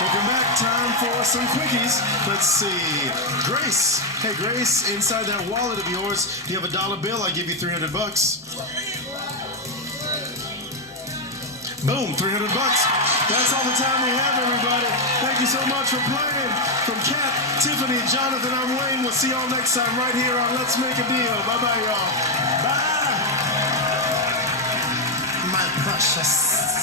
Welcome back. Time for some quickies. Let's see. Grace. Hey, Grace, inside that wallet of yours, you have a dollar bill. I give you 300 bucks. Boom, 300 bucks. That's all the time we have, everybody. Thank you so much for playing. From Kat, Tiffany, Jonathan, I'm Wayne. We'll see y'all next time right here on Let's Make a Deal. Bye-bye, y'all. Bye. My precious.